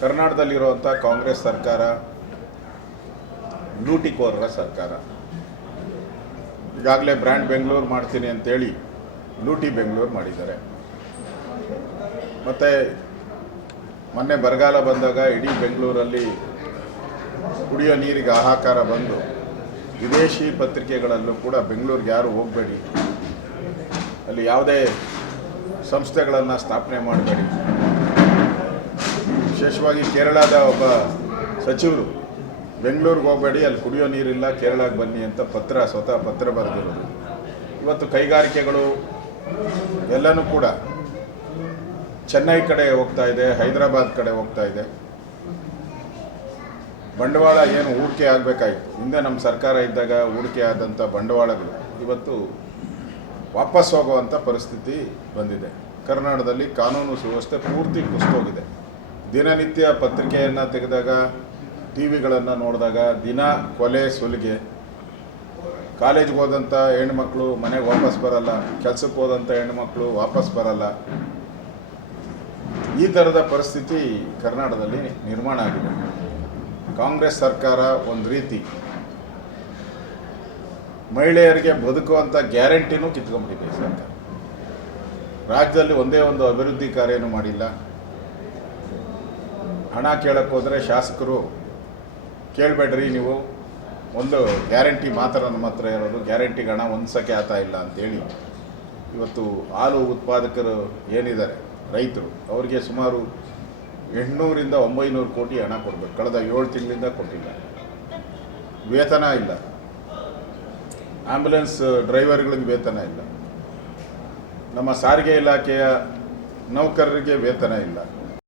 ಕರ್ನಾಟಕದಲ್ಲಿರುವಂಥ ಕಾಂಗ್ರೆಸ್ ಸರ್ಕಾರ ಲೂಟಿಕೋರರ ಸರ್ಕಾರ. ಈಗಾಗಲೇ ಬ್ರ್ಯಾಂಡ್ ಬೆಂಗಳೂರು ಮಾಡ್ತೀನಿ ಅಂತೇಳಿ ಲೂಟಿ ಬೆಂಗಳೂರು ಮಾಡಿದ್ದಾರೆ. ಮತ್ತು ಮೊನ್ನೆ ಬರಗಾಲ ಬಂದಾಗ ಇಡೀ ಬೆಂಗಳೂರಲ್ಲಿ ಕುಡಿಯೋ ನೀರಿಗೆ ಹಾಹಾಕಾರ ಬಂದು ವಿದೇಶಿ ಪತ್ರಿಕೆಗಳಲ್ಲೂ ಕೂಡ ಬೆಂಗಳೂರಿಗೆ ಯಾರು ಹೋಗಬೇಡಿ. ಅಲ್ಲಿ ಯಾವುದೇ ಸಂಸ್ಥೆಗಳನ್ನು ಸ್ಥಾಪನೆ ಮಾಡಬೇಡಿ. ವಿಶೇಷವಾಗಿ ಕೇರಳದ ಒಬ್ಬ ಸಚಿವರು, ಬೆಂಗಳೂರಿಗೆ ಹೋಗಬೇಡಿ, ಅಲ್ಲಿ ಕುಡಿಯೋ ನೀರಿಲ್ಲ, ಕೇರಳಕ್ಕೆ ಬನ್ನಿ ಅಂತ ಪತ್ರ, ಸ್ವತಃ ಪತ್ರ ಬರೆದಿರೋದು. ಇವತ್ತು ಕೈಗಾರಿಕೆಗಳು ಎಲ್ಲನೂ ಕೂಡ ಚೆನ್ನೈ ಕಡೆ ಹೋಗ್ತಾ ಇದೆ, ಹೈದರಾಬಾದ್ ಕಡೆ ಹೋಗ್ತಾ ಇದೆ. ಬಂಡವಾಳ ಏನು ಹೂಡಿಕೆ ಆಗಬೇಕಾಯಿತು? ಹಿಂದೆ ನಮ್ಮ ಸರ್ಕಾರ ಇದ್ದಾಗ ಹೂಡಿಕೆ ಆದಂಥ ಬಂಡವಾಳಗಳು ಇವತ್ತು ವಾಪಸ್ ಹೋಗುವಂಥ ಪರಿಸ್ಥಿತಿ ಬಂದಿದೆ. ಕರ್ನಾಟಕದಲ್ಲಿ ಕಾನೂನು ಸುವ್ಯವಸ್ಥೆ ಪೂರ್ತಿ ಕುಸಿದೋಗಿದೆ. ದಿನನಿತ್ಯ ಪತ್ರಿಕೆಯನ್ನು ತೆಗೆದಾಗ ಟಿ ವಿಗಳನ್ನು ನೋಡಿದಾಗ, ದಿನ ಕೊಲೆ ಸುಲಿಗೆ. ಕಾಲೇಜ್ಗೆ ಹೋದಂಥ ಹೆಣ್ಮಕ್ಳು ಮನೆಗೆ ವಾಪಸ್ ಬರಲ್ಲ ಕೆಲಸಕ್ಕೆ ಹೋದಂಥ ಹೆಣ್ಮಕ್ಳು ವಾಪಸ್ ಬರಲ್ಲ. ಈ ಥರದ ಪರಿಸ್ಥಿತಿ ಕರ್ನಾಟಕದಲ್ಲಿ ನಿರ್ಮಾಣ ಆಗಿದೆ. ಕಾಂಗ್ರೆಸ್ ಸರ್ಕಾರ ಒಂದು ರೀತಿ. ಮಹಿಳೆಯರಿಗೆ ಬದುಕುವಂಥ ಗ್ಯಾರಂಟಿನೂ ಕಿತ್ಕೊಂಡ್ಬಿಟ್ಟಿದೆ ಸರ್ಕಾರ. ರಾಜ್ಯದಲ್ಲಿ ಒಂದೇ ಒಂದು ಅಭಿವೃದ್ಧಿ ಕಾರ್ಯನೂ ಮಾಡಿಲ್ಲ. ಹಣ ಕೇಳಕ್ಕೆ ಹೋದರೆ ಶಾಸಕರು ಕೇಳಬೇಡ್ರಿ ನೀವು. ಒಂದು ಗ್ಯಾರಂಟಿ ಮಾತ್ರ ನಮ್ಮ ಹತ್ರ ಇರೋದು. ಗ್ಯಾರಂಟಿಗೆ ಹಣ ಒಂದು ಸಕೆ ಆಗ್ತಾ ಇಲ್ಲ ಅಂತೇಳಿ ಇವತ್ತು ಹಾಲು ಉತ್ಪಾದಕರು ಏನಿದ್ದಾರೆ, ರೈತರು, ಅವರಿಗೆ ಸುಮಾರು ಎಂಟುನೂರಿಂದ ಒಂಬೈನೂರು ಕೋಟಿ ಹಣ ಕೊಡಬೇಕು. ಕಳೆದ ಏಳು ತಿಂಗಳಿಂದ ಕೊಟ್ಟಿಲ್ಲ. ವೇತನ ಇಲ್ಲ. ಆ್ಯಂಬುಲೆನ್ಸ್ ಡ್ರೈವರ್ಗಳಿಗೆ ವೇತನ ಇಲ್ಲ. ನಮ್ಮ ಸಾರಿಗೆ ಇಲಾಖೆಯ ನೌಕರರಿಗೆ ವೇತನ ಇಲ್ಲ.